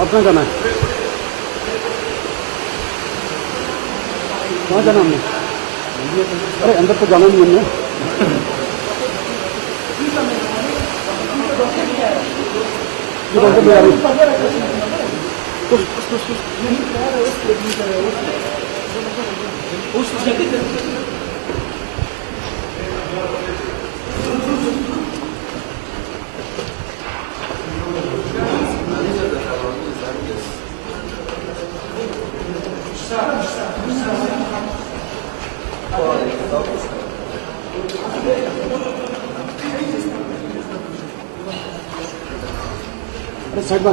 अपना जाना है, कहाँ जाना हमने? अरे अंदर तो जाना नहीं हमने। अंदर में जा रही अरे साइड में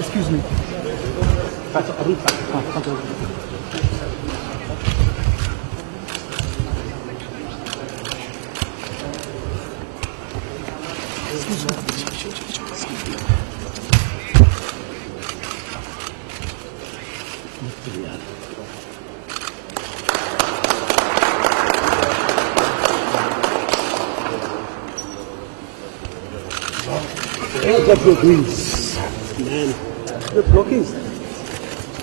Excuse me. What you're doing, man? You're blocking.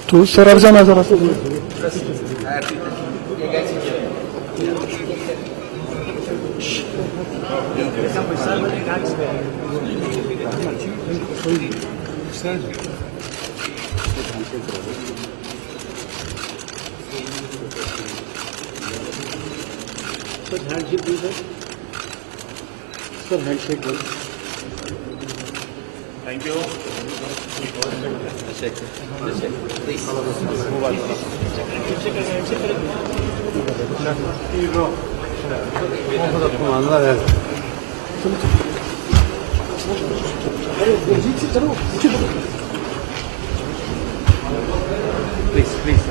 Tu sararcana zaraz. Sir, handshake, please. Sir, handshake, please. Thank you. Please. Please.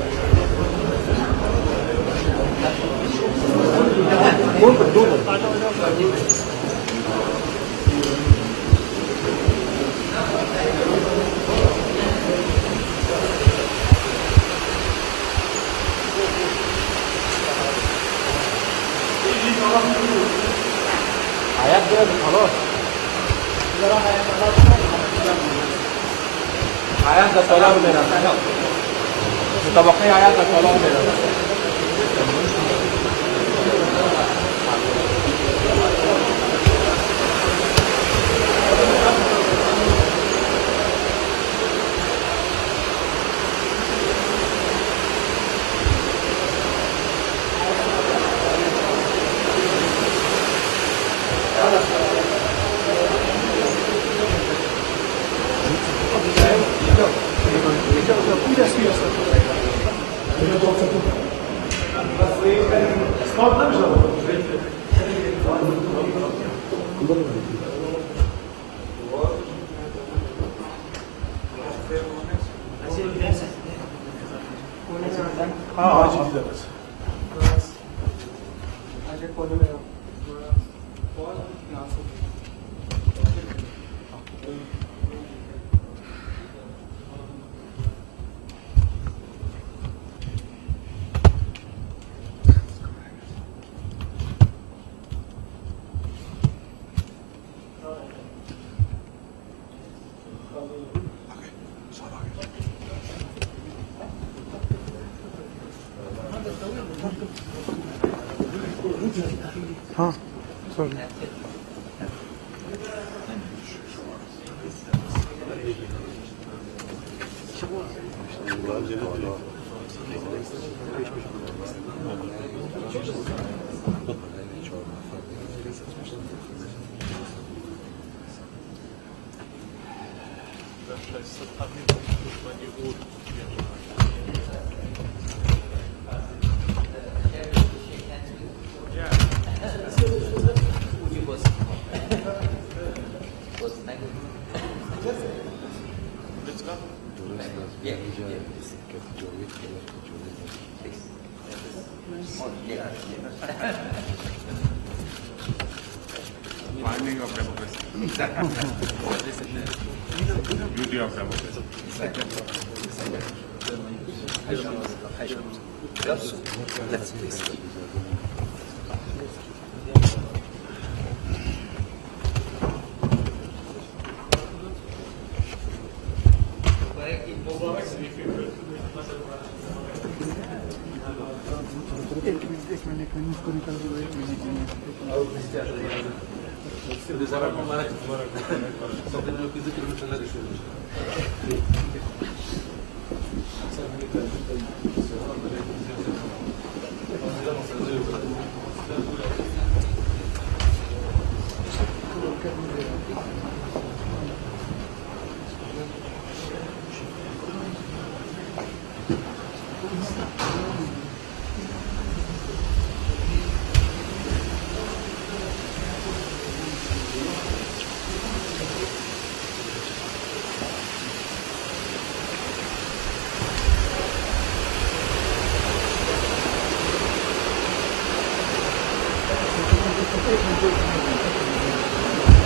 आया दस वाला मेरा तबक़े आया दस वाला मेरा हाँ sorry Finding of democracy. Beauty of democracy. Let's please.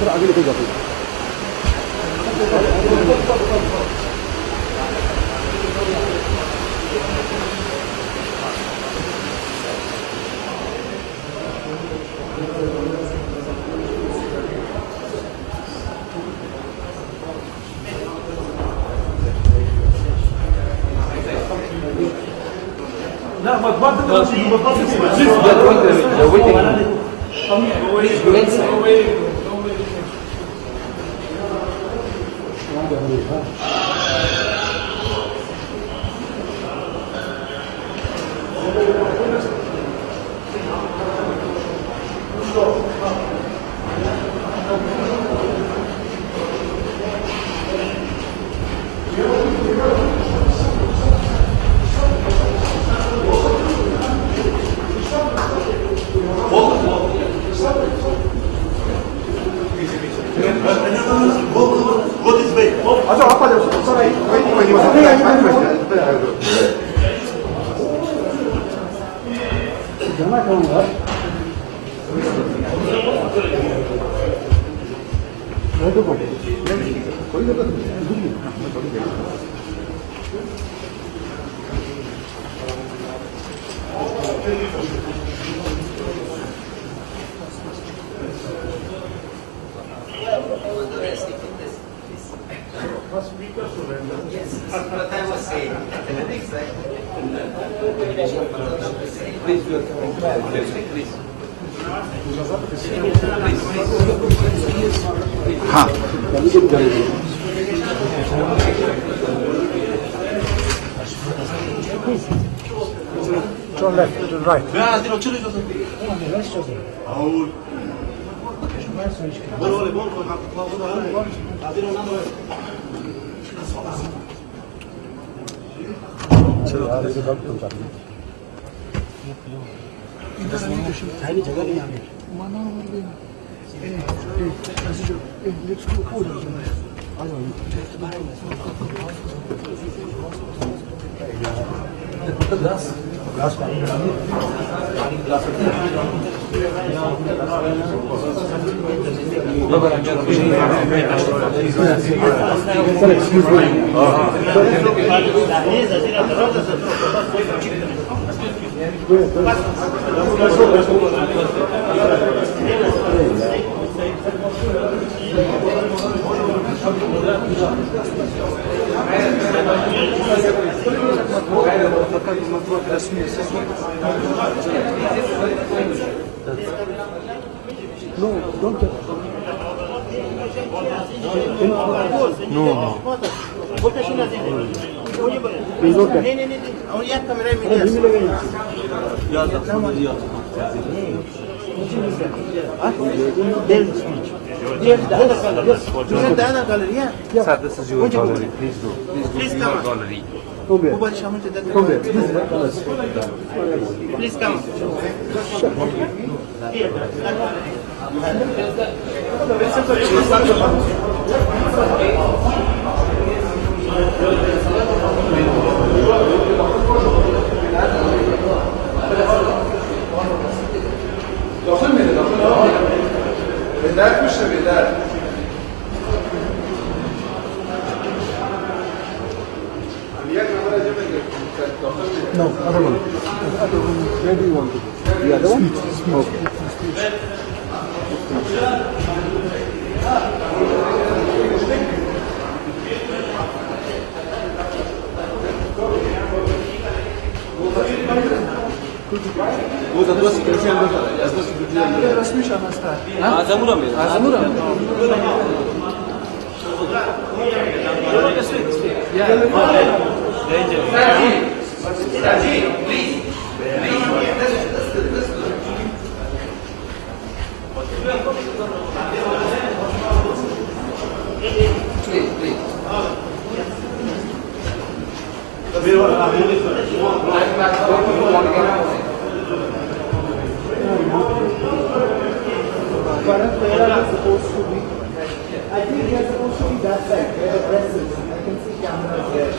Sir आगे लेके जाते हैं जाना कौन है तो कोई जरूरत नहीं Yes, what I was saying. Please, please. हाँ turn left, turn right. चलो जगह नहीं आगे No, don't touch. No. Please don't touch. और यह कैमरा में नहीं मिलेगा यहाँ Sir, this is your gallery. Please do. Please come. Your gallery. Come here. Come here. Please come. No, other one. Where do you want to go? The other one? Okay. I think they are supposed to be that side where the press is. I can see cameras there.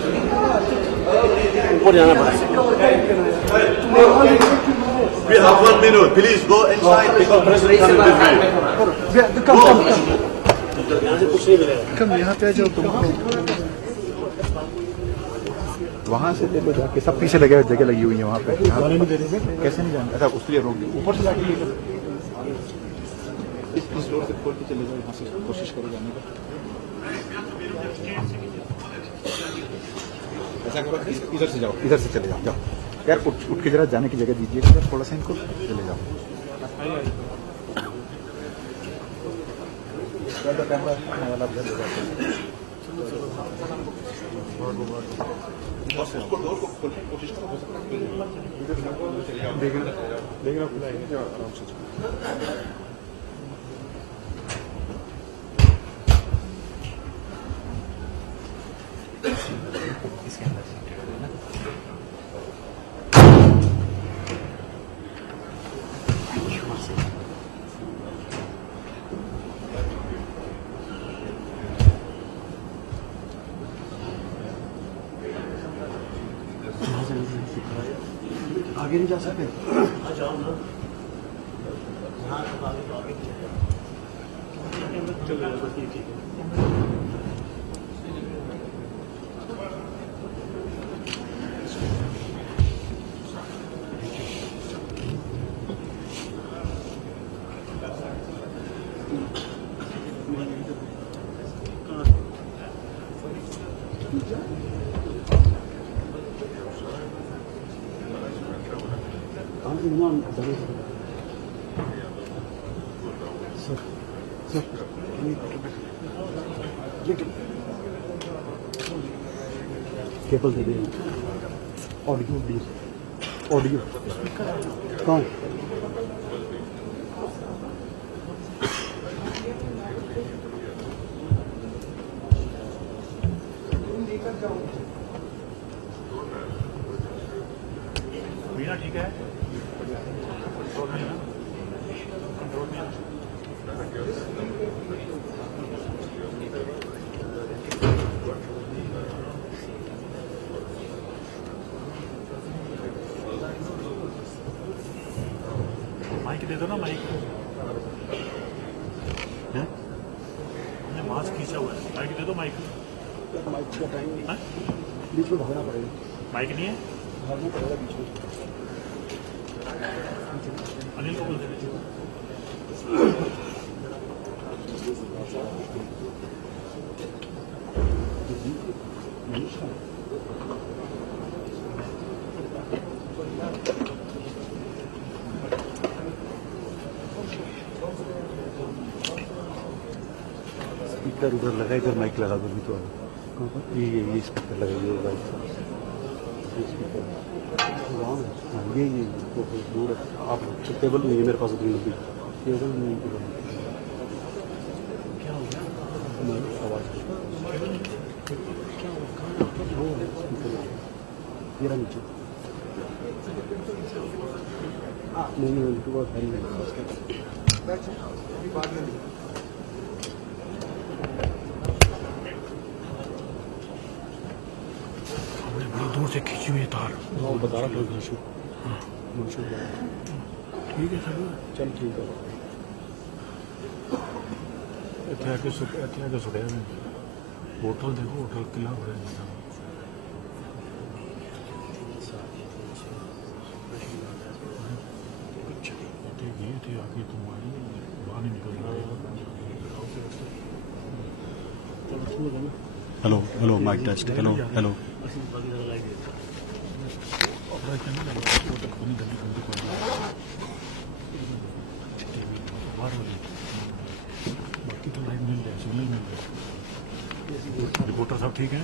ऊपर जाना पड़ेगा. We have 1 minute. Please go inside because President coming with me. Come यहाँ पे आ जाओ तुम. वहाँ से देखो जाके सब पीछे लगे हुए जगह लगी हुई है वहाँ पे. कैसे नहीं जाना? अच्छा उसके लिए रोक दिया. ऊपर से जाके इस रोड से खोल के चले जाओ. यहाँ से कोशिश करो जाने का. ऐसा करो इधर से जाओ. इधर से चले जाओ. जाओ यार उठ के जरा जाने की जगह दीजिए थोड़ा सा इनको. चले जाओ. कैमरा वाला भी कोशिश करो. देखेगा खुला है आराम से. इसके अंदर आगे नहीं जा सकते. Cable they they. Audio please. Audio कौन? मीना ठीक है. माइक दे दो ना, माइक हैं? मास्क खींचा हुआ है, माइक दे दो, माइक माइक का टाइम नहीं, हाँ? बीच में भागना पड़ेगा, माइक नहीं है, भागना पड़ेगा बीच में। अनिल को बोल दे दीजिए। स्पीकर उधर लगा, इधर माइक लगा दो तो ये स्पीकर लगाइए माइक हाँ ये दूर आप टेबल नहीं है मेरे पास उतनी लंबी टेबल नहीं क्या हो गया? आवाज़ मेरा नीचे नहीं बहुत है हमने बड़ी दूर से खींची हुई है तार। बता रहा था घासू ठीक है सर, चल ठीक है ਇੱਥੇ ਆ ਕੇ ਸੁਣਿਆ ਮੈਂ होटल देखो, होटल किला बड़ा है। अच्छा गए थे आगे, तुम आई बाहर नहीं निकल रहे। Hello hello mike test hello hello बाकी तो लाइन मिल जाए, सिग्नल मिल जाए। रिपोर्टर साहब ठीक है?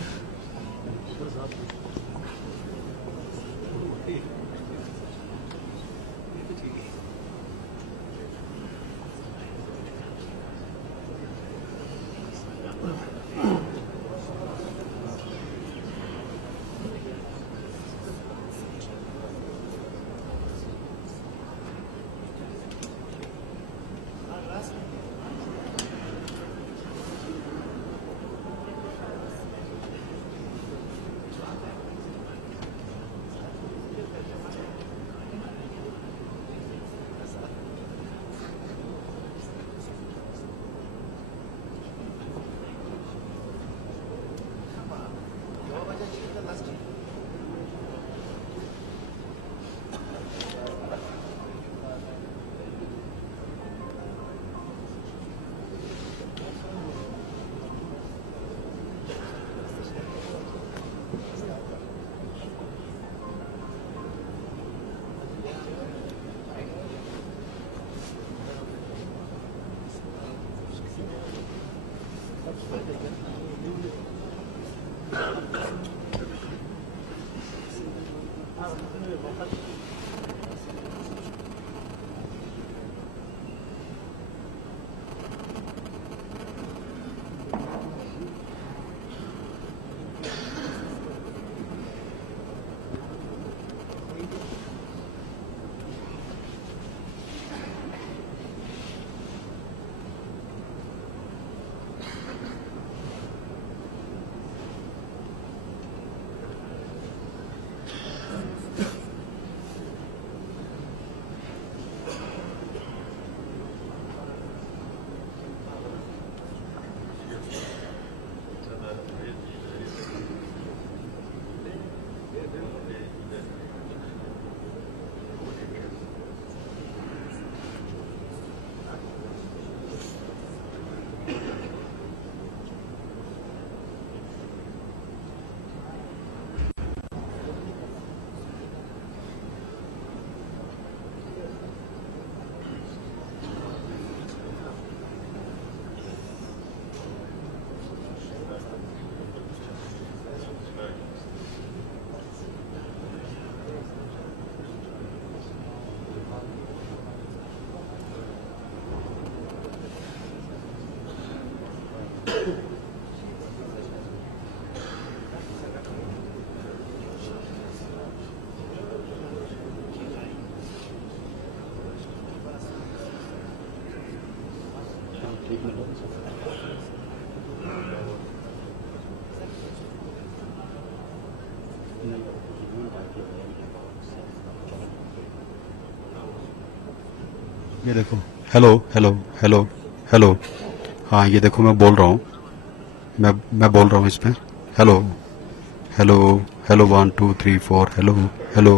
ये देखो, हेलो हेलो हेलो हेलो, हाँ ये देखो मैं बोल रहा हूँ, मैं बोल रहा हूँ इसमें, hello hello hello 1 2 3 4 hello hello.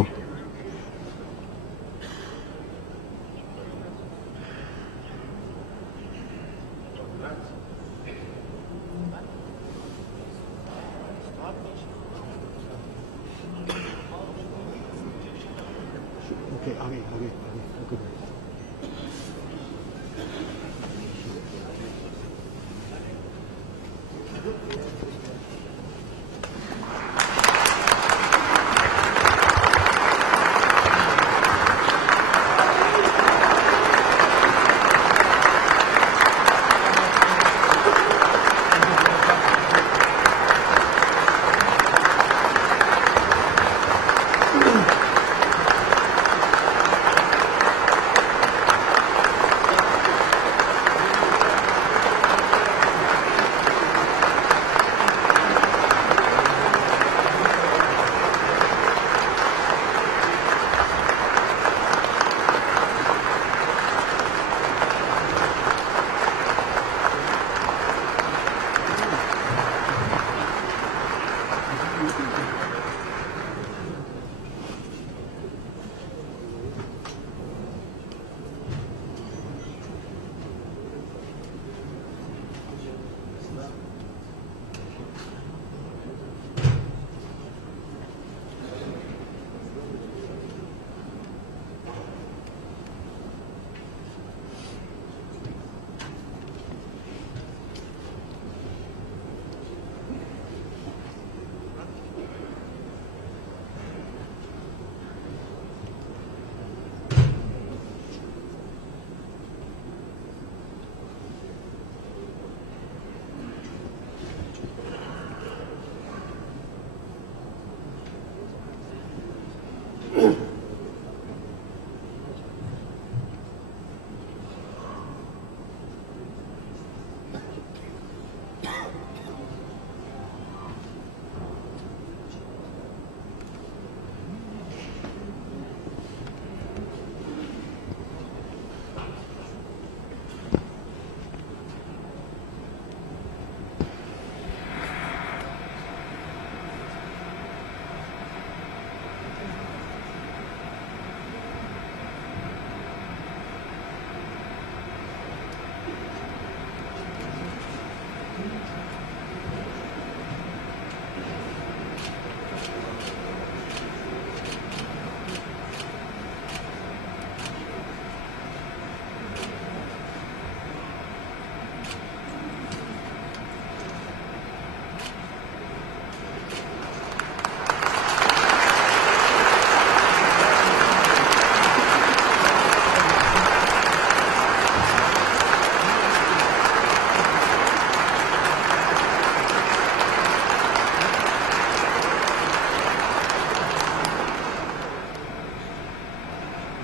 Okay आगे आगे आगे okay.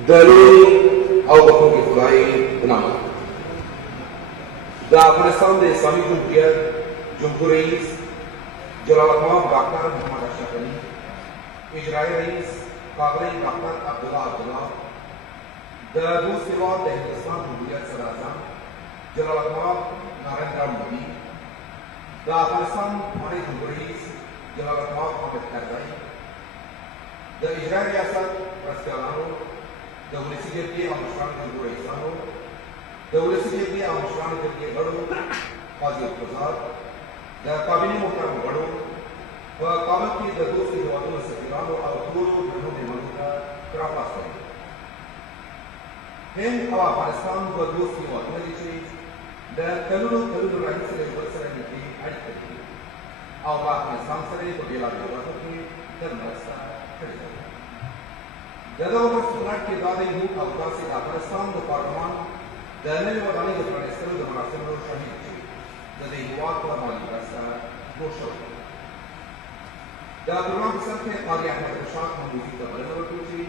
The outcome is flying now. The Afghanistan, the Islamic Jumhuriyat, Jalal Dr. Muhammad Ashraf Israel Kabri Dr. Abdullah, the Rusiwa, the Hindustan Jumhuriyat Sarazam, Jalal Narendra Modi, the Afghanistan Jumhuriyat, Jalal Muhammad Karzai, the Israel Yasser Rastialano, the Ulisigi of Muslim Jumhuriyat, the Ulisigi of Muslim Jumhuriyat, Qazi Qazar, the Kabini Muhtar Gadu, the Kabaki, the Dosti Wadun Sakirano, our Guru, the Nunimanta, Krapasway. Him, our Pakistan, the Dosti Wadun, the Kalulu Rahis, the Serenity, Adikati, our Pakistan, the Villa Yavati, the Nasa, the other Sunat Kidadi, who Avasi, Afghanistan, the Parman, the Nil Wadani, the Palestine, the Marasano Shahid, the Diwata Malibasa, Gosho. The Quran Sake Ari Ahmad Shah, who is the Balanavuti,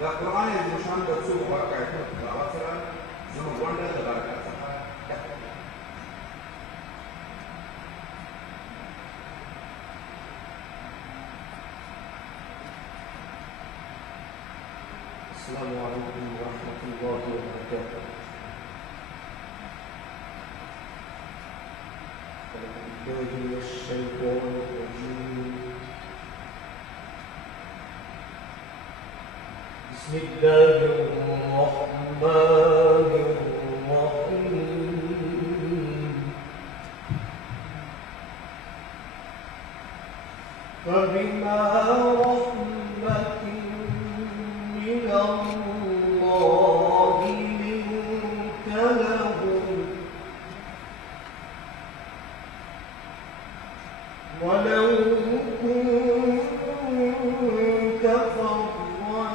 the Quran is Mushan, the Su Waka, the Avasara, Zuma Wanda, the Barakasa. السلام عليكم ورحمة الله وبركاته. أعوذ بالله من الشيطان الرجيم. بسم الله الرحمن الرحيم. فبما رحمة من الله لنت لهم ولو كنت فظا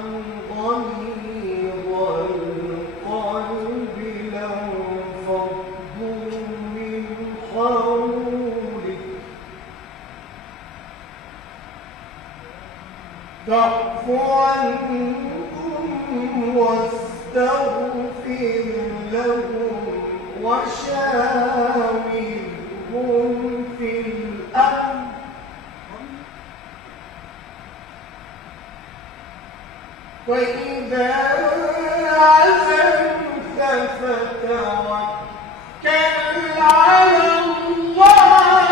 غليظ القلب لانفضوا من حولك فاعف عنهم واستغفر لهم وشاورهم في الأمر فإذا عزمت فتوكل على الله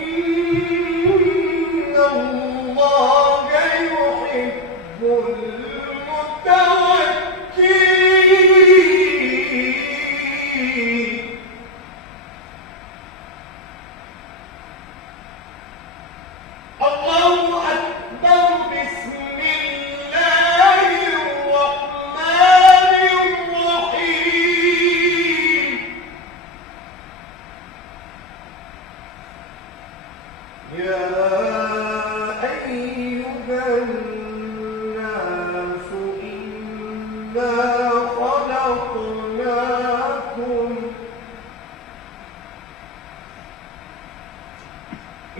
إن الله يحب المتوكلين. الله أكبر. بسم الله الرحمن الرحيم. يا أيها الناس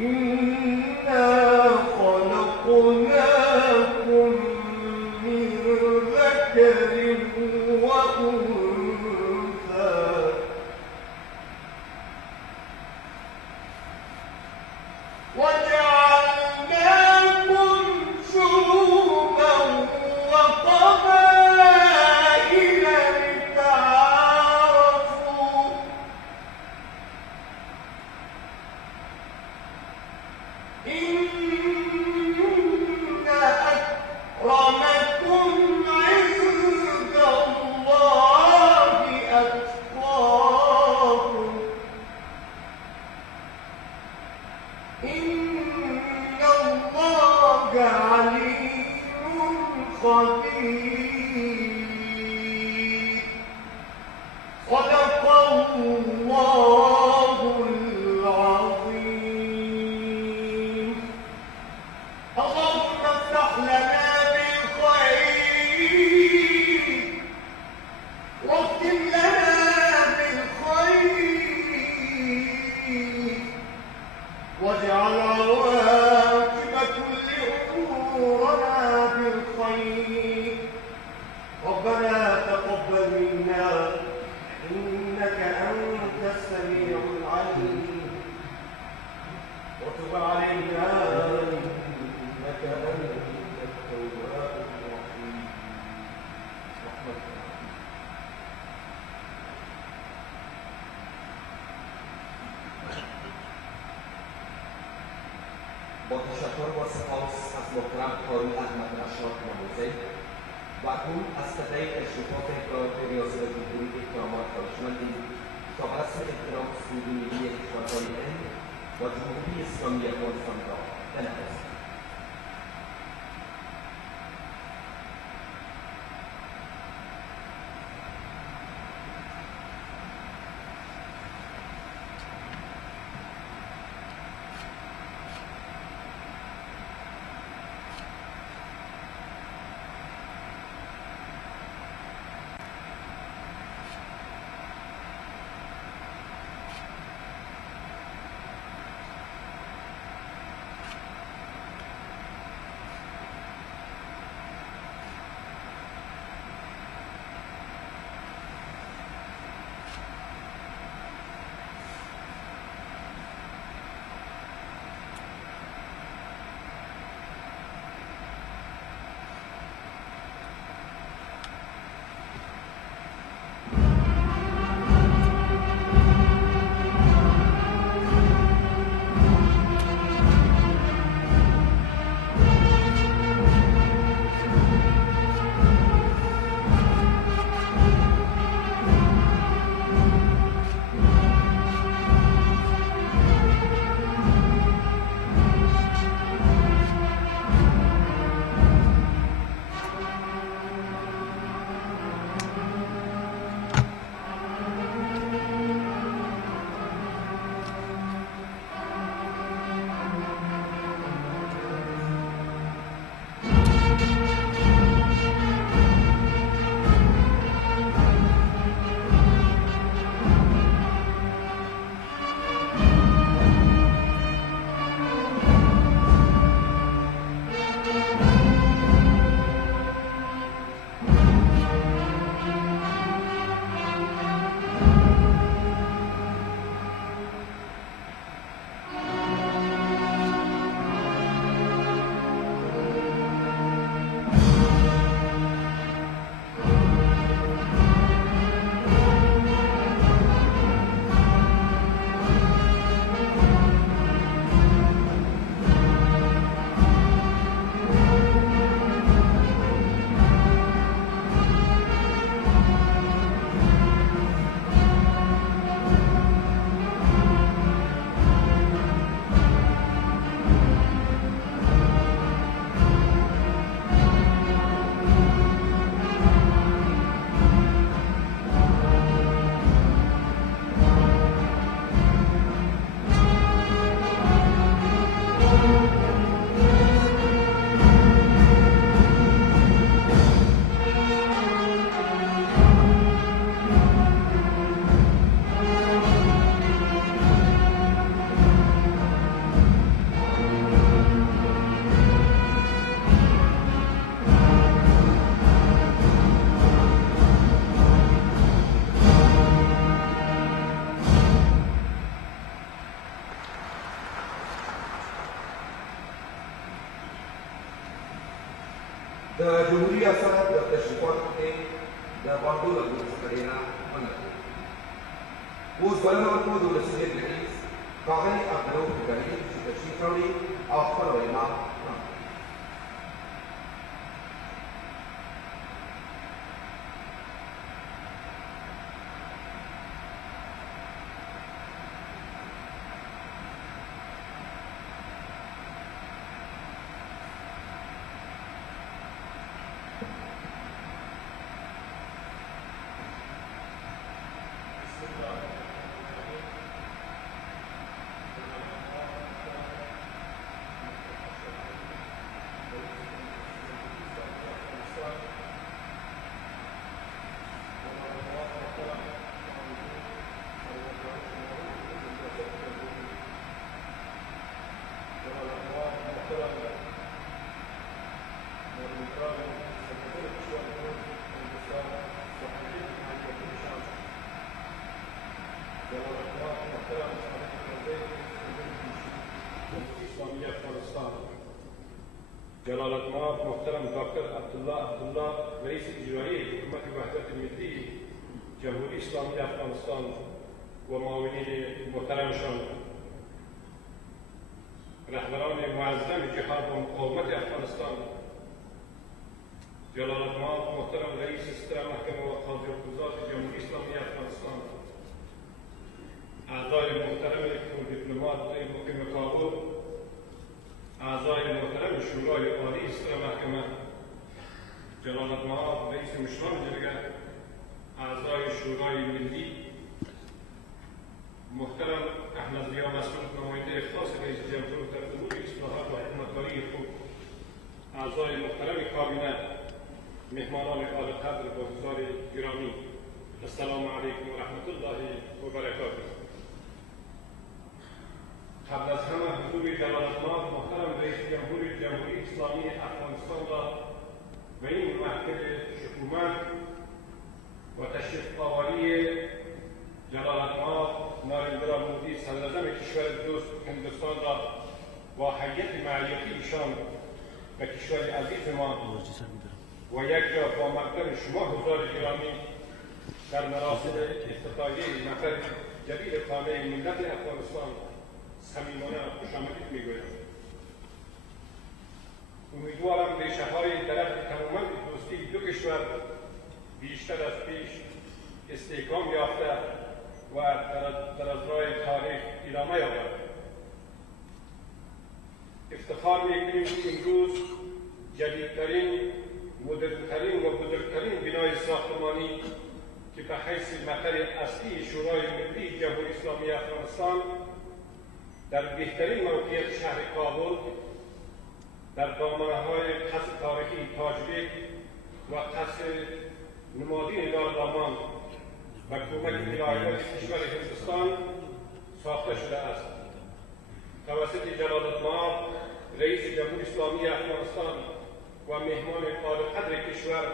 إنا خلقناكم من ذكر وأنثى وجعلناكم شعوبا وقبائل لتعارفوا إن أكرمكم عند الله أتقاكم إن الله عليم خبير. صدق الله العظيم. اللهم افتح لنا بالخير واختم لنا بالخير واجعل عواقب كل أمورنا بالخير. ربنا تقبل منا إنك أنت السميع العليم وتب علينا إنك أنت التواب الرحيم. رحمتك. با تشکر و سپاس از محترم کاری احمد رشاد ناموزی و اکنون از صدای تشریفات اطلاعات ریاست جمهوری احترامات خواهشمندیم تا رسم احترام سرود ملی کشورهای هند و جمهوری اسلامی افغانستان را بنوازیم. د جمهوری ریاست د تشریفاتو کې د باندولو څخه مننه اوس بلنه ورکوو د ولسي جرګې رئیس ښاغلي عبدالرؤف ابراهیم چې تشریف راوړي او خپله وینا جلالة المآب محترم دكتور عبد الله رئيس الإجرائي حكومة وحدة الملية جمهورية إسلامية أفغانستان ومعاونين محترمشان رهبران معظم جهاد ومقاومة أفغانستان جلالة المآب محترم رئيس سترى محكمة وقاضي القضاة جمهورية إسلامية أفغانستان أعضاء المحترم والدبلومات مقيم كابول أعضاء المحترم شورای عالی ستر محکمه جلالة المآب رئیس مشران جرگه أعضاء شورای ملی محترم احمد ضیا مسعود نماینده خاص رئیس جمهور در امور اصلاحات و حکومتداری خود أعضاء محترم کابینه مهمانان اعلی قدر و حضار گرامی السلام علیکم و رحمت الله و برکاته قبل از همه حضور جلالة المآب محترم رئیس جمهوری اسلامی افغانستان را و این محکم حکومت و تشریف آوری جلالة المآب نارندرا مودی صدراعظم کشور دوست هندوستان را با هیئت معیتی ایشان و کشور عزیز ما و یک جا با مقدم شما حضار گرامی در مراسم افتتاحیه نفر جدید خانه ملت افغانستان صمیمانه خوش آمدید میگویم. امیدوارم ریشه‌های درخت تماما دوستی دو کشور بیشتر از پیش استحکام یافته و در از راه تاریخ ادامه یابد. افتخار میکنیم که امروز جدیدترین، مدرنترین و بزرگترین بنای ساختمانی که به حیث مقر اصلی شورای ملی جمهوری اسلامی افغانستان در بهترین موقعیت شهر کابل در دامنه‌های قصر تاریخی تاج‌بیک و قصر نمادین داردامان و کمک ولایات کشور هندوستان ساخته شده است. توسط جلالة المآب رئیس جمهوری اسلامی افغانستان و مهمان اعلیقدر کشور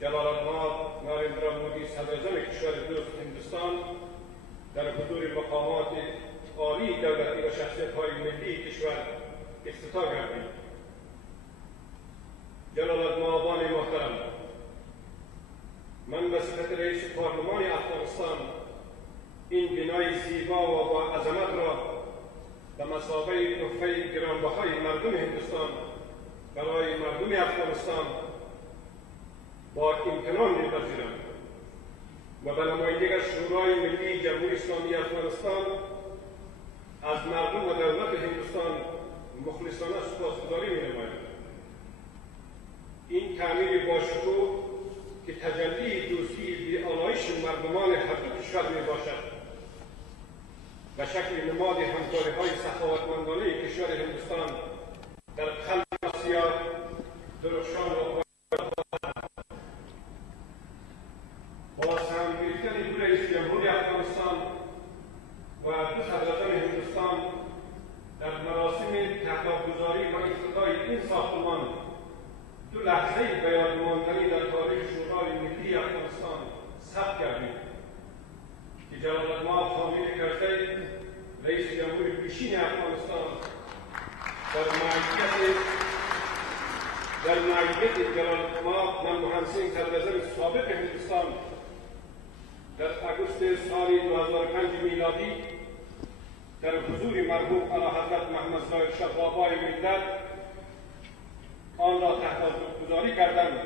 جلالة المآب نارندرا مودی صدراعظم کشور دوست هندوستان در حضور مقامات عالی دولتی و شخصیت‌های ملی کشور افتتاح گردید. جلالة المآبان محترم، من به صفت رئیس پارلمان افغانستان این بنای زیبا و با عظمت را به مثابه تحفه گرانبهای مردم هندوستان برای مردم افغانستان با امتنان می‌پذیرم و به نمایندگی شورای ملی جمهوری اسلامی افغانستان از مردم و دولت هندوستان مخلصانه سپاسگزاری می‌نمایم. این تعمیر باشکوه که تجلی دوستی بی‌آلایش مردمان هر دو کشور میباشد و شکل نماد همکاری‌های سخاوتمندانه کشور هندوستان در قلب آسیا درخشان و با سهم گرفتن دو رئیس جمهوری افغانستان و دو صدراعظم هندوستان در مراسم تحقیق‌گذاری و افتتاح این ساختمان دو لحظه بیاد ماندنی در تاریخ شورای ملی افغانستان ثبت کردیم که جلالة المآب حامد کرزی رئیس جمهوری پیشین افغانستان در معیت در معیت جلال‌مآب مهندسین صدراعظم سابق هندوستان در اگست سال 2005 میلادی در حضور مرحوم اعلیحضرت محمد ظاهر شاه بابای ملت آن را تحت‌گذاری کردند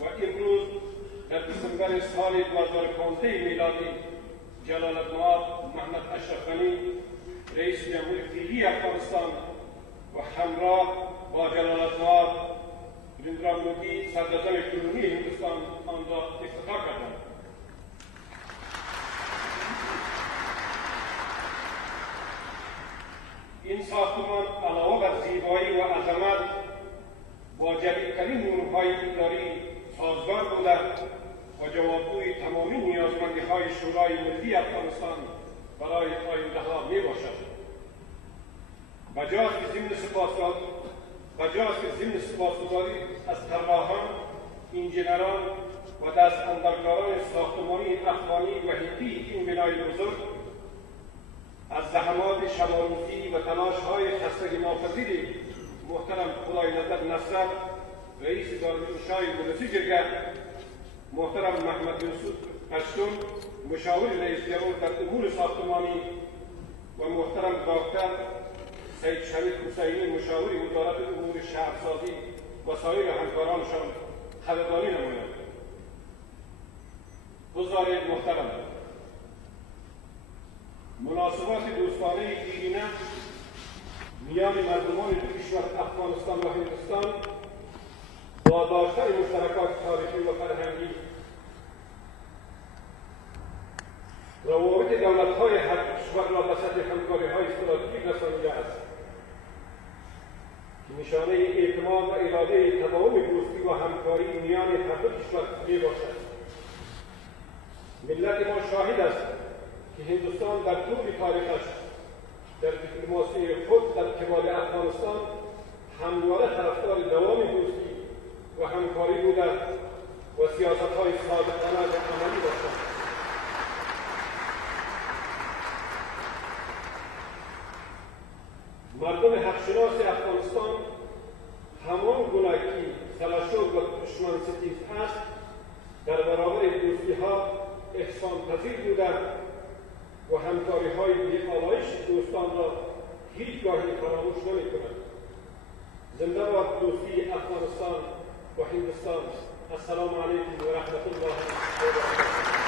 و امروز در دسامبر سال 2015 میلادی جلال‌مآب محمد اشرف غنی رئیس جمهور فعلی افغانستان و همراه با جلال‌مآب نریندرا مودی صدراعظم کنونی هندوستان آن را افتتاح کردند. این ساختمان علاوه بر زیبایی و عظمت با جدیدترین نورهای اداری سازگار بوده و جوابگوی تمامی نیازمندی‌های شورای ملی افغانستان برای آینده‌ها میباشد. بجاست که ضمن سپاسگزاری از طراحان، انجینران و دست اندرکاران ساختمانی افغانی و هندی این بنای بزرگ از زحمات شبانروزی و تلاش‌های خستگی ناپذیر محترم خدای نظر نصرت رئیس دارالانشای ولسی جرگه، محترم محمد یوسف پشتون مشاور رئیس جمهور در امور ساختمانی و محترم دکتر سید شریف حسینی مشاور وزارت امور شهرسازی و سایر همکارانشان قدردانی نمایند. حضار محترم، مناسبات دوستانه دیرینه میان مردمان دو کشور افغانستان و هندوستان با داشتن مشترکات تاریخی و فرهنگی، روابط دولت‌های هر کشور را به سطح همکاری‌های استراتژیک رسانیده است که نشانه اعتماد و اراده تداوم دوستی و همکاری میان هر دو کشور میباشد. ملت ما شاهد است که هندوستان در طول تاریخش در دیپلماسی خود در کمال افغانستان همواره طرفدار دوام دوستی و همکاری بوده و سیاست‌های صادقانه و عملی داشته. مردم حقشناس افغانستان همان گونه که سلاشور و دشمن ستیز است در برابر دوستی‌ها احسان پذیر بودند و همکاری‌های بی‌آلایش دوستان را هیچگاهی فراموش نمی‌کنند. زنده باد دوستی افغانستان و هندوستان. السلام علیکم و رحمت الله و برکاته.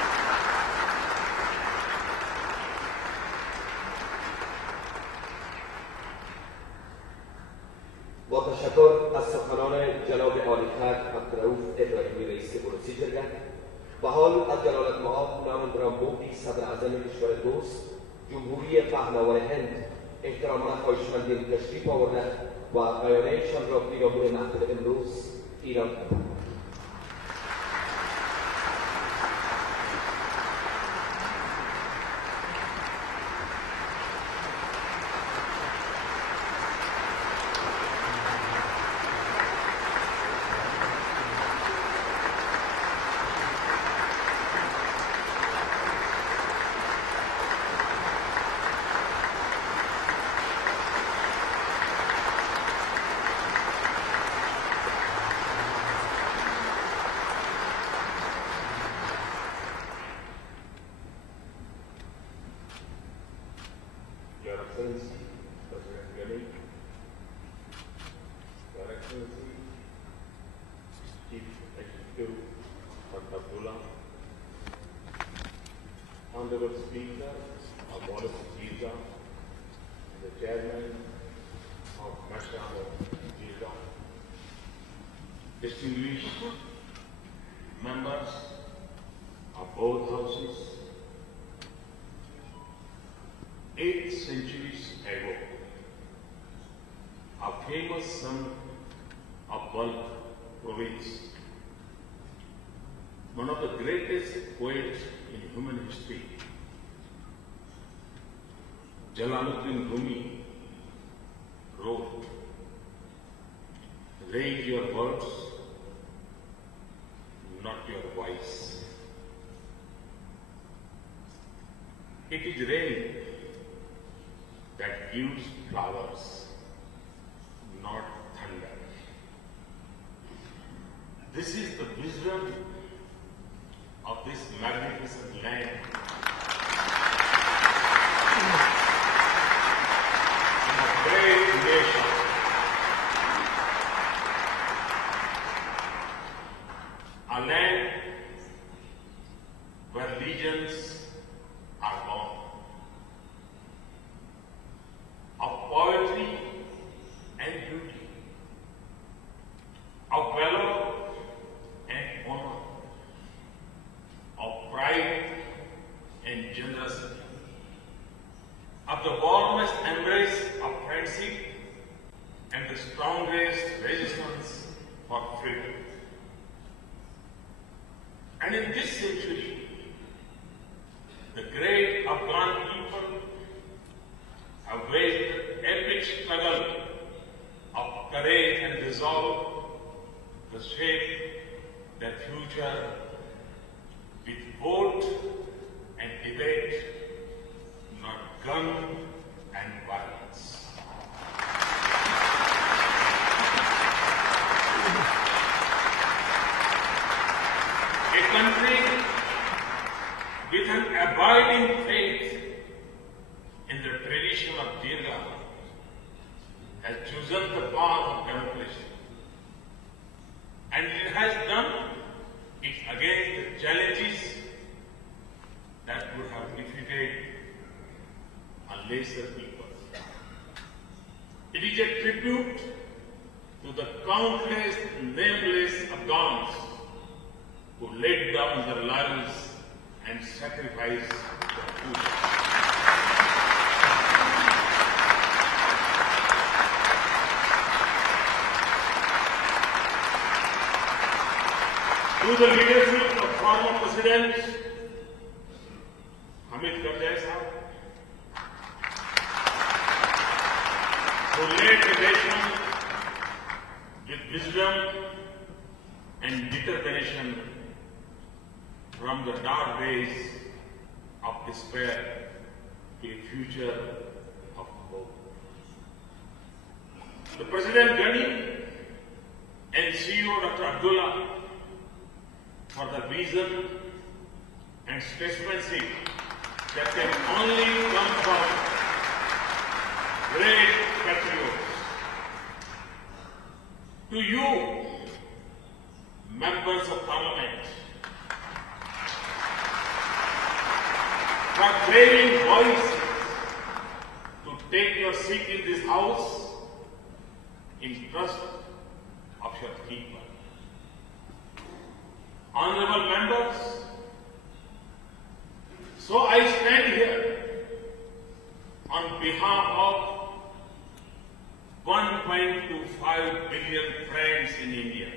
با تشکر از سخنان جناب عالی‌قدر عبدالرؤوف ابراهیمی رئیس ولسی جرگه و حال از جلال‌مآب نریندرا مودی صدراعظم کشور دوست جمهوری پهناور هند احتراماً خواهشمندیم تشریف آورده و بیانیه‌شان را پیرامون محفل امروز ایران کردند. Your Excellency, President Ghani, Your Excellency, Chief Executive Dr. Abdullah, Honorable Speaker of Policy Jiza, the Chairman of Masham Jiza, distinguished members of both houses, 8 centuries ago, a famous son of Balkh province, one of the greatest poets in human history, Jalaluddin Rumi, wrote, "Raise your words, not your voice." It is rain that gives flowers, not thunder. This is the wisdom of this magnificent land. In a great nation. A land where legends are born. Of poetry and beauty. Of valor and honor. Of pride and generosity. Of the warmest embrace of friendship and the strongest resistance for freedom. And in this century, the great Afghan people have waged an epic struggle of courage and resolve to shape their future with vote and debate, not gun and violence. A country with an abiding faith in the tradition of Jirga has chosen the path of democracy. And it has done it against the challenges that would have defeated a lesser people. It is a tribute to the countless nameless Afghans who laid down their lives and sacrificed their future. Through the leadership of former President Hamid Karzai Sahab, who led the nation with wisdom and determination from the dark days of despair to a future of hope. The President Ghani and CEO Dr. Abdullah for the vision and statesmanship that can only come from great patriots. To you, members of Parliament, for craving voice to take your seat in this house in trust of your people. Honorable members, so I stand here on behalf of 1.25 billion friends in India.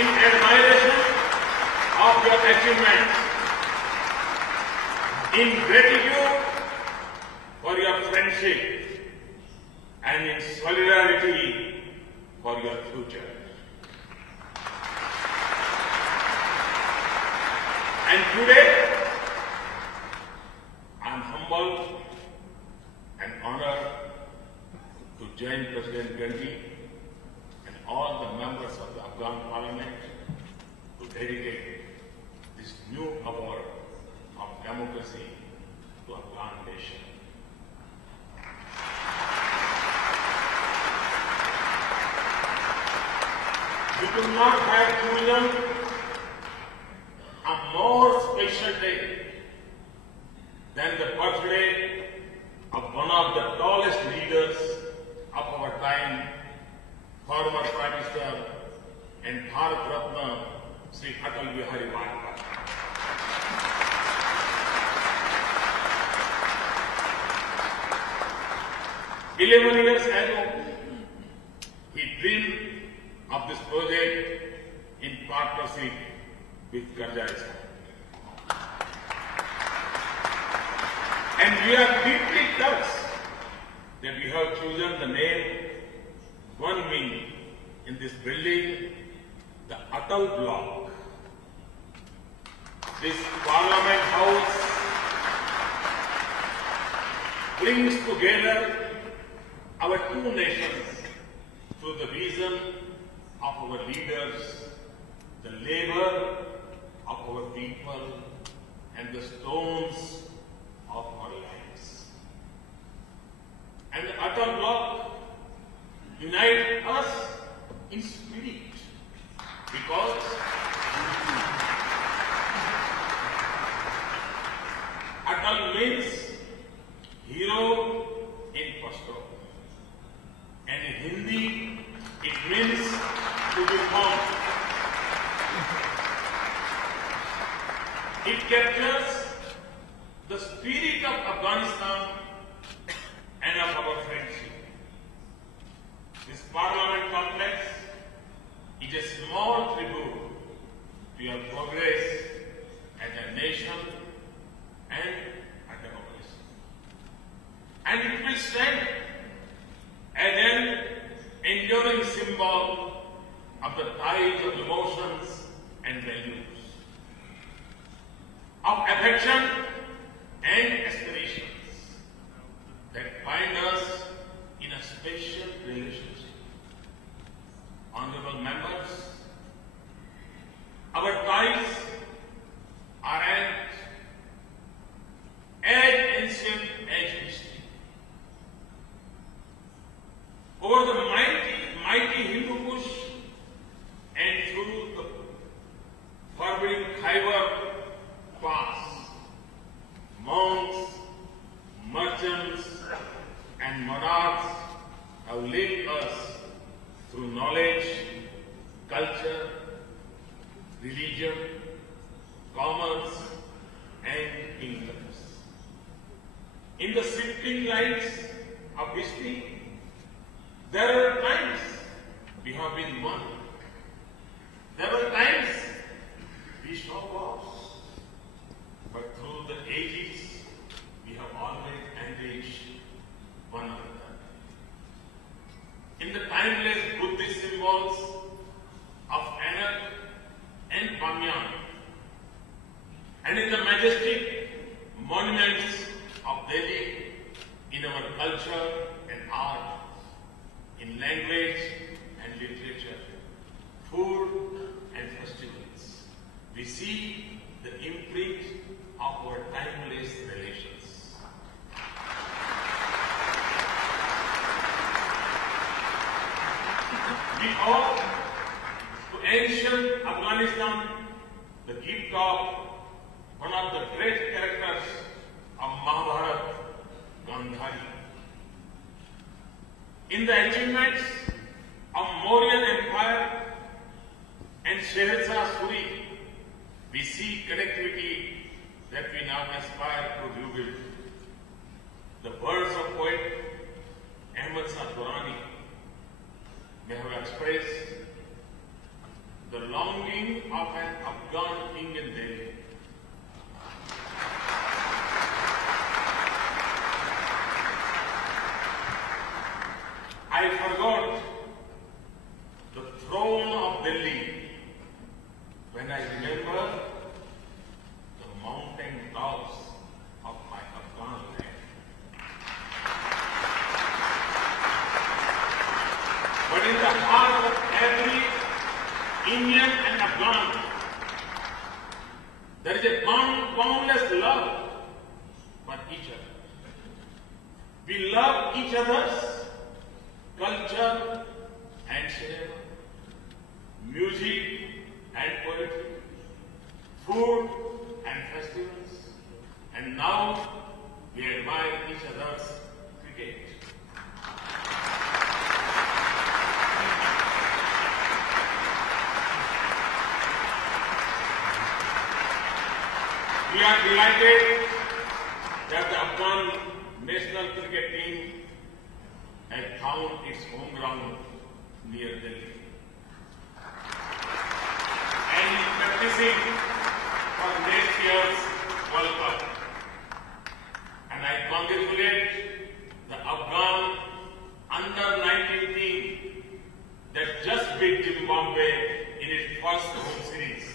In admiration of your achievements, in gratitude for your friendship, and in solidarity for your future. And today, I am humbled and honored to join President Ghani and all the members of the Afghan Parliament to dedicate this new award of democracy to Afghan nation. We could not have chosen a more special day than the birthday of one of the tallest leaders of our time, former Prime Minister and Bharat Ratna, Shri Atal Bihari Vajpayee. 11 years ago, he dreamed of this project in partnership with Karzai Sahab. And we are deeply touched that we have chosen the name, one wing in this building, the Atal Block. This Parliament House brings together our two nations through the vision of our leaders, the labor of our people, and the stones of our lives. And the utter block unite us in spirit, because Atal means hero in Pashto, and in Hindi it means to be born. It captures the spirit of Afghanistan and of our friendship. This Parliament complex is a small tribute to your progress as a nation and a democracy. And it will stand as an enduring symbol of the ties of emotions and values, of affection and aspirations that bind us in a special relationship. Honorable members, our ties are as ancient as history. Over the mighty Hindu Kush and through the forbidding Khyber Pass, monks, merchants, and monarchs have linked us through knowledge, culture, religion, commerce, and incomes. In the shifting lights of history, there were times we have been one. There were times we saw wars. But through the ages, we have always enriched one another. In the timeless Buddhist symbols of Anak and Bamyan, and in the majestic monuments of Delhi, in our culture and art, in language and literature, food and festivals, we see the imprint of our timeless relations. We owe to ancient Afghanistan the gift of one of the great characters of Mahabharata, Gandhari. In the achievements of Mauryan Empire and Shahzad Suri, we see connectivity that we now aspire to rebuild. The words of poet Ahmad Shah Durrani may have expressed the longing of an Afghan king in Delhi. I forgot the throne of Delhi when I remember the mountain tops of my Afghan land. But in the heart of every Indian and Afghan, there is a boundless love for each other. We love each other's culture and cinema, music and poetry, food and festivals, and now we admire each other's cricket. We are delighted that the Afghan national cricket team has found its home ground near Delhi and is practicing for next year's World Cup. And I congratulate the Afghan under-19 team that just beat Zimbabwe in its first home series.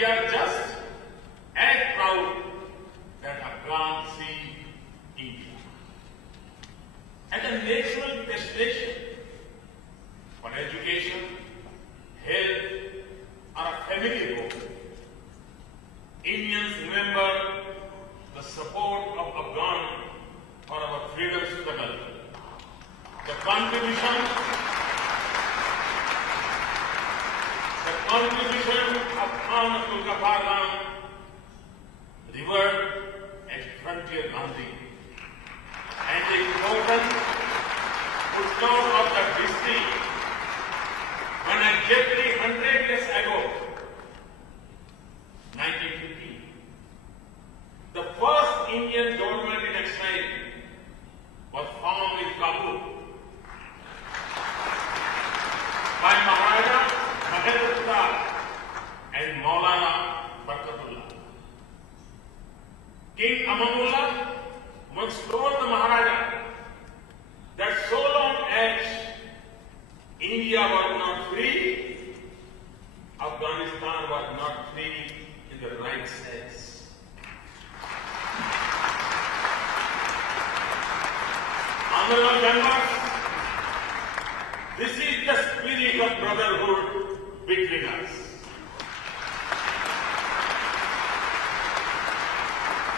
we are just as proud that Afghans see India as a natural destination for education, health, or a family home. Indians remember the support of Afghan for our freedom struggle. The contribution of Khan Abdul Ghaffar Khan, revered as Frontier Gandhi, and the important footnote of the history when exactly 100 years ago, 1915, the first Indian government in exile was formed in Kabul by Maharaja Mahendra and Maulana Barkatullah. King Amanullah once told the Maharaja that so long as India was not free, Afghanistan was not free in the right sense. Honorable members, this is the spirit of brotherhood between us.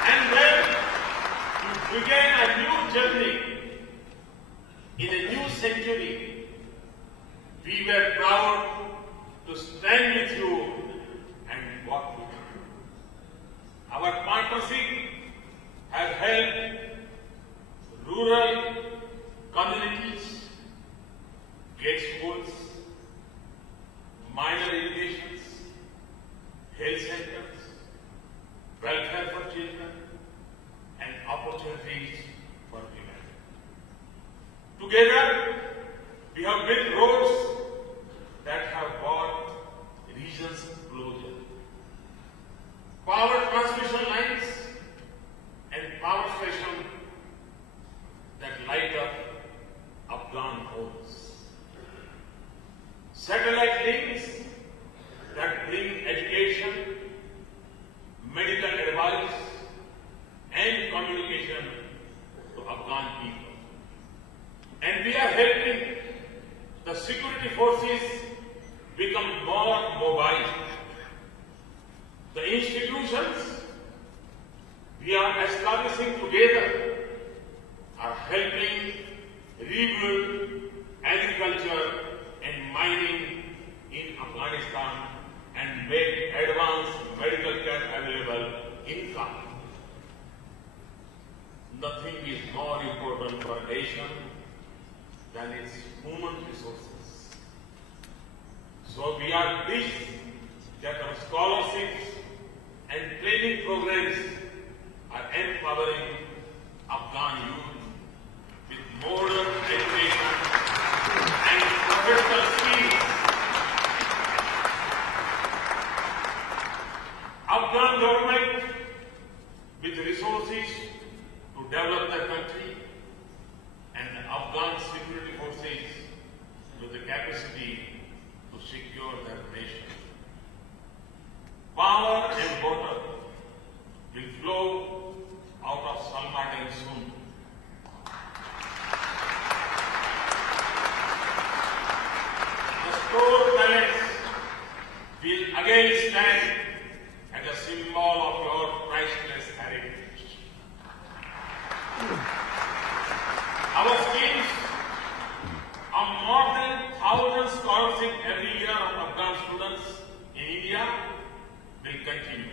And when we began a new journey in a new century, we were proud to stand with you and walk with you. Our partnership has helped rural communities get schools, minor irrigations, health centers, welfare for children, and opportunities for women. Together, we have built roads that have brought regions closer, power transmission lines, and power stations that light up Afghan homes, satellite links that bring education, medical advice, and communication to Afghan people. And we are helping the security forces become more mobile. The institutions we are establishing together are helping rebuild agriculture and mining in Afghanistan and make advanced medical care available in Kabul. Nothing is more important for a nation than its human resources. So we are pleased that our scholarships and training programs are empowering Afghan youth with modern education and professional skills. Afghan government with resources to develop the country and the Afghan security forces with the capacity to secure their nation. Power and water will flow out of Salma soon. The Store Palace will again stand as a symbol of your priceless heritage. Our schemes of more than 1,000 scholarships every year of Afghan students in India will continue.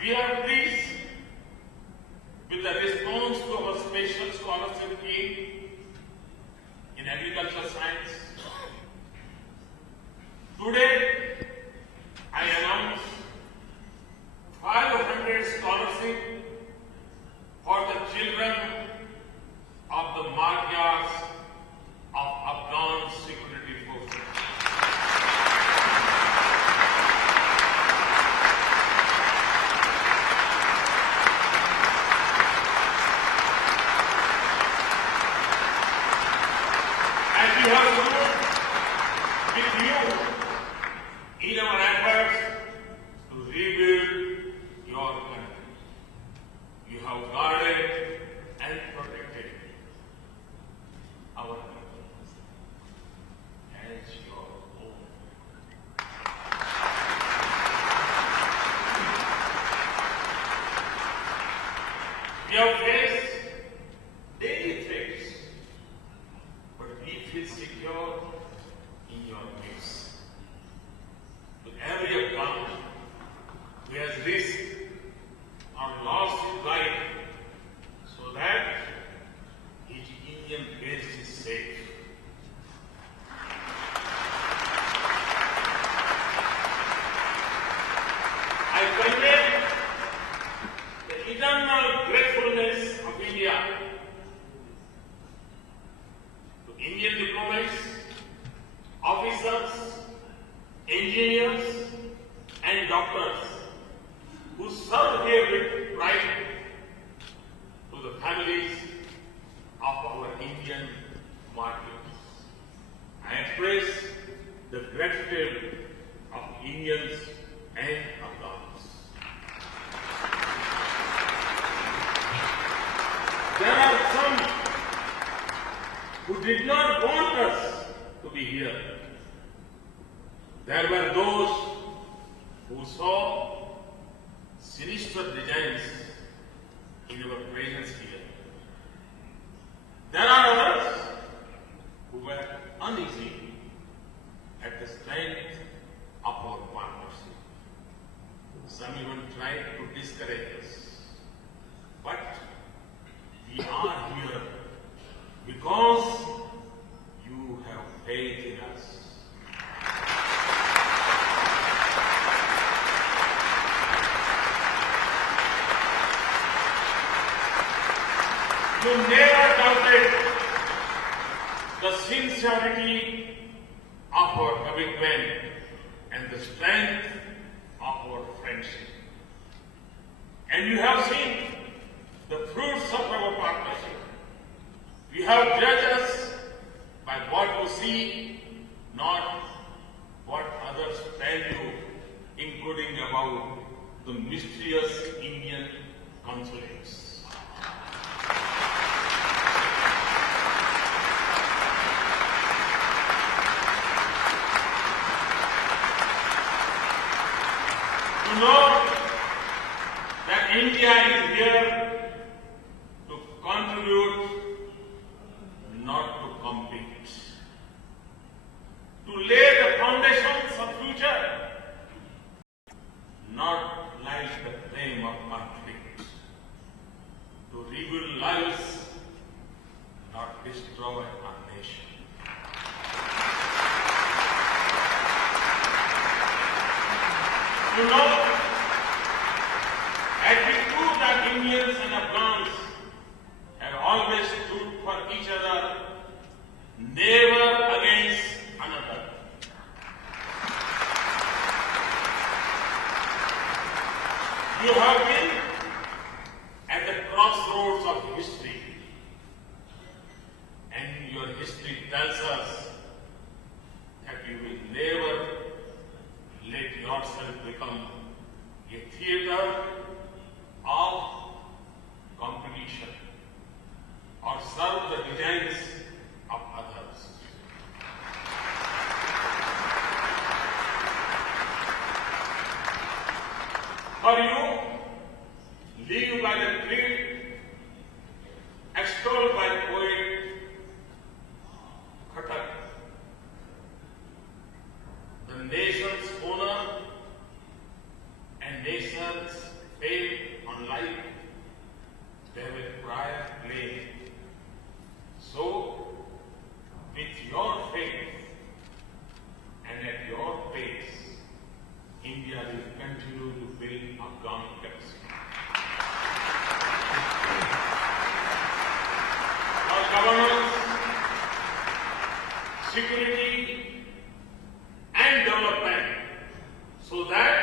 We are pleased with the response to our special scholarship scheme in agricultural science. Today, I announce 500 scholarships for the children of the Magyars of Afghan security forces. in our efforts to rebuild your country. You have guarded and protected our country as your own. We have faced daily threats, but we feel secure in your midst. To every Afghan who has risked or lost his life so that his Indian base is safe. I convey the eternal gratefulness of India to Indian diplomats, officers, engineers, and doctors who serve here with pride, to the families of our Indian martyrs. I express the gratitude of Indians and Afghans. There are some who did not want us to be here. There were those who saw sinister designs in our presence here. There are others who were uneasy at the strength of our partnership. Some even tried to discourage us. But we are here because you have faith in us. You never doubted the sincerity of our commitment and the strength of our friendship. And you have seen the fruits of our partnership. You have judged us by what you see, not what others tell you, including about the mysterious Indian consulates. To know that India is here to contribute, not to compete. To lay the foundations of future, not light the flame of conflict. To rebuild lives, not destroy our nation. You know, as we prove that Indians and Afghans have always stood for each other, never against another. You have been at the crossroads of history, and your history tells us that you will never let yourself become a theater of competition or serve the designs of others. For you, live by the creed extolled by poet Khatak. The nation's honor and nation's faith on life, they will prior claim. So, with your faith and at your pace, India will continue to build Afghan capacity. Our governance, security, and development, so that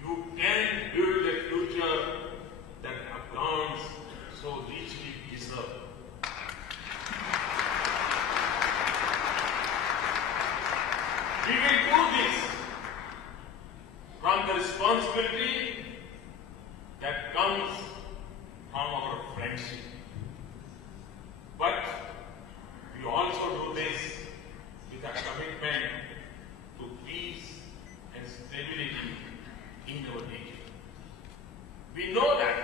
you can build a future that Afghans so richly deserve. We will do this from the responsibility that comes from our friendship. But we also do this with a commitment to peace and stability in our region. We know that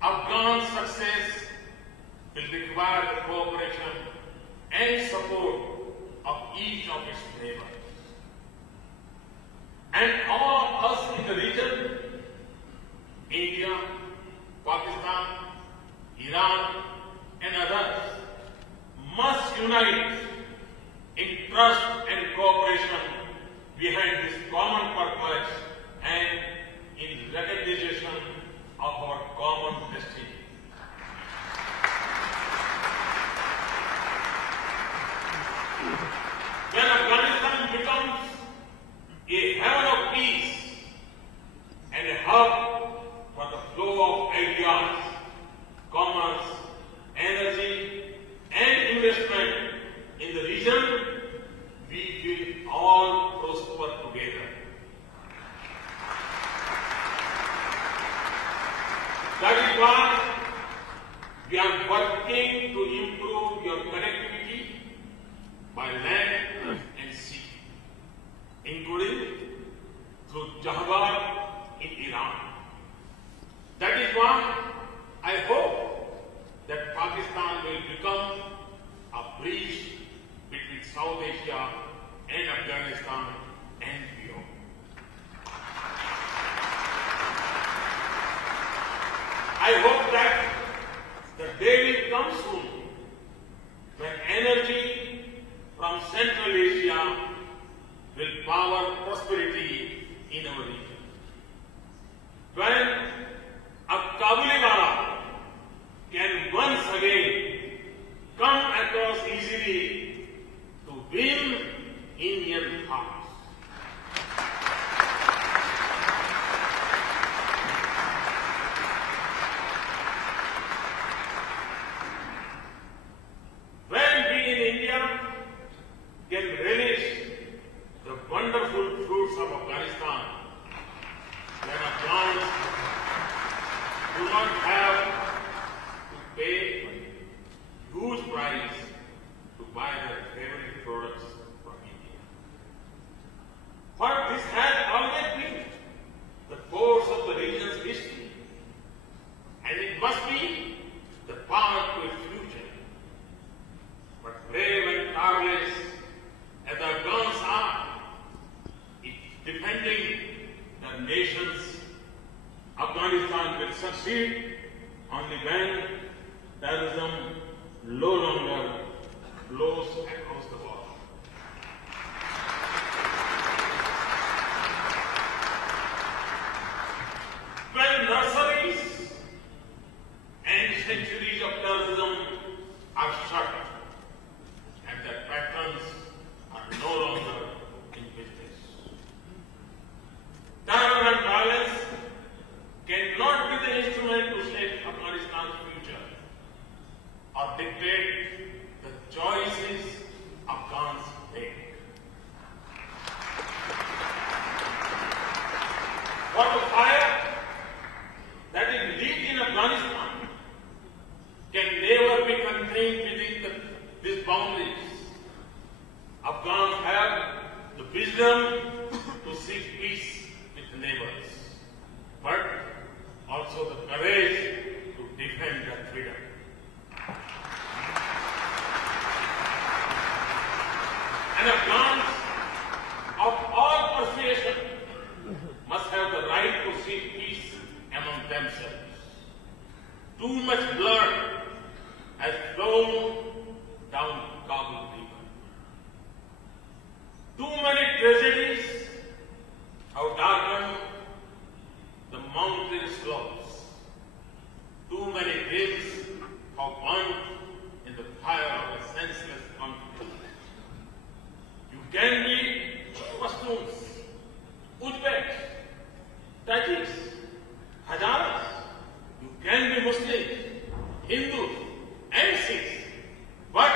Afghan success will require the cooperation and support of each of its neighbors. And all of us in the region, India, Pakistan, Iran, and others, must unite in trust and cooperation behind this common purpose and in recognition of our common destiny. When Afghanistan becomes a heaven of peace and a hub for the flow of ideas, commerce, energy, and investment in the region, we will all prosper together. That is why we are working to improve your connectivity by land and sea, including through Jahbar in Iran. That is why I hope that Pakistan will become a bridge between South Asia and Afghanistan and beyond. I hope that the day will come soon when energy from Central Asia will power prosperity in our region. When a Kabuliwala can once again come across easily to win Indian hearts. When we in India can relish the wonderful fruits of Afghanistan, then Afghans do not have to pay huge price to buy their favorite products from India. But this has always been the course of the region's history, and it must be the path to its future. But brave and tireless as the Afghans are, in defending their nations, Afghanistan will succeed only when terrorism no longer blows across the world. When nurseries and centuries of terrorism are shut and their patterns are no longer in business. Terror and violence cannot be the instrument to shape Afghanistan's future or dictate the choices Afghans make. For the fire that is lit in Afghanistan can never be contained within these boundaries. Afghans have the wisdom to seek peace with neighbors, but also the courage to defend their freedom. And Afghans of all persuasion must have the right to seek peace among themselves. Too much blood has flown down Kabul River. Too many tragedies have darkened the mountain slopes. Too many hills have burned in the fire of a senseless conflict. You can be Pashtuns, Uzbeks, Tajiks, Hazaras. You can be Muslims, Hindus, and Sikhs, but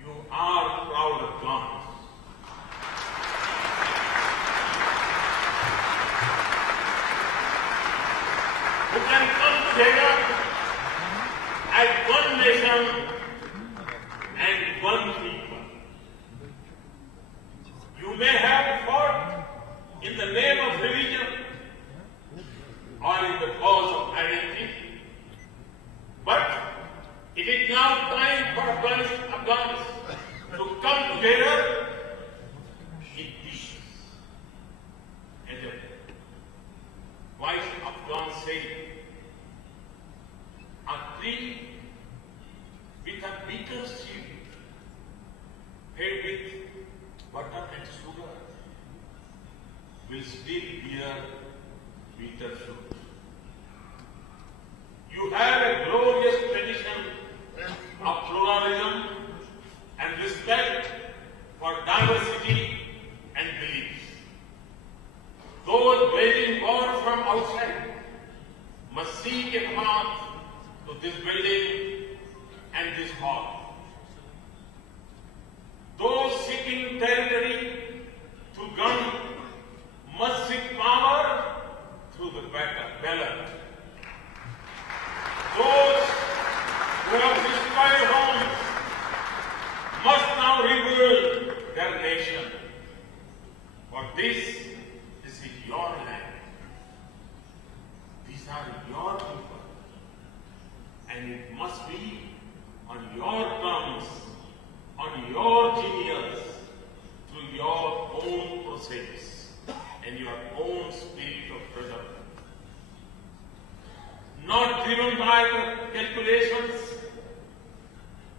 you are proud of God. nation and one people. You may have fought in the name of religion or in the cause of identity, but it is now time for Afghans to come together in peace. And the wise Afghans say, a tree with a bitter seed fed with butter and sugar will still bear bitter fruit. You have a glorious tradition of pluralism and respect for diversity and beliefs. Those waging war from outside must seek a path to this building and this hall. Those seeking territory through gun must seek power through the ballot. Those who have destroyed homes must now rebuild their nation. For this is your land. These are your people. And it must be on your terms, on your genius, through your own process and your own spirit of brotherhood. Not driven by the calculations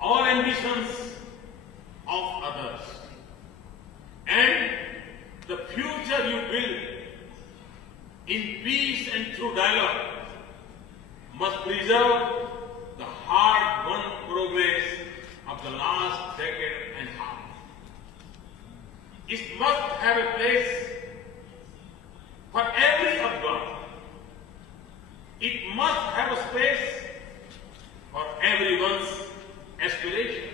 or ambitions of others. And the future you build in peace and through dialogue must preserve the hard-won progress of the last decade and a half. It must have a place for every Afghan. It must have a space for everyone's aspiration.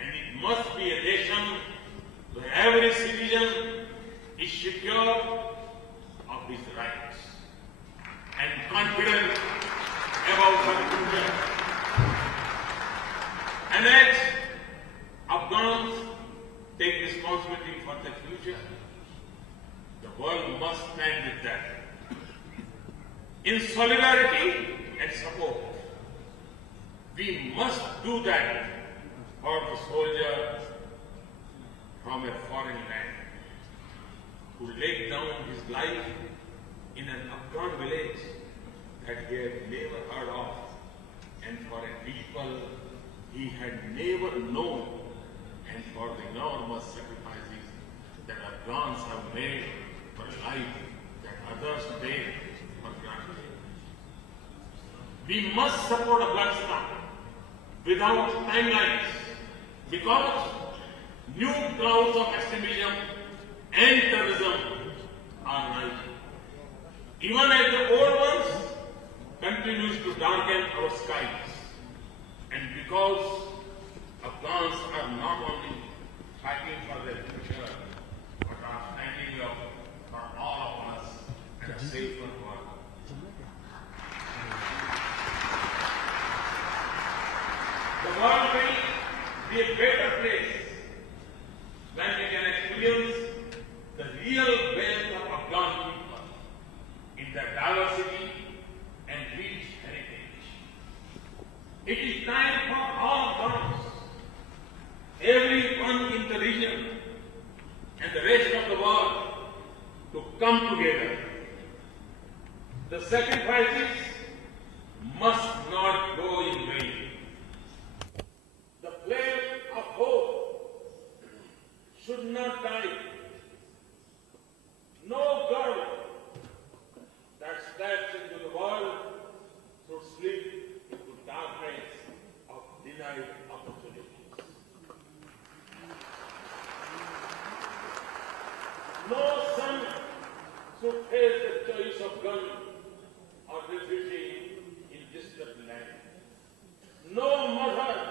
And it must be a nation where every citizen is secure of his rights and confident about her future. And as Afghans take responsibility for the future, the world must stand with them in solidarity and support. We must do that for the soldier from a foreign land who laid down his life in an Afghan village that he had never heard of, and for a people he had never known, and for the enormous sacrifices that Afghans have made for life that others take for granted. We must support Afghanistan without timelines, because new clouds of extremism and terrorism are rising. Even as the old ones continues to darken our skies. And because Afghans are not only fighting for their future, but are standing up for all of us and a safer world. The world will be a better place when we can experience the real wealth of Afghan people in their diversity and rich heritage. It is time for all Afghans, everyone in the region and the rest of the world, to come together. The sacrifices must not go in vain. The flame of hope should not die. No girl that steps into the world should slip into darkness of denied opportunities. No son should face the choice of gun or refugee in distant land. No mother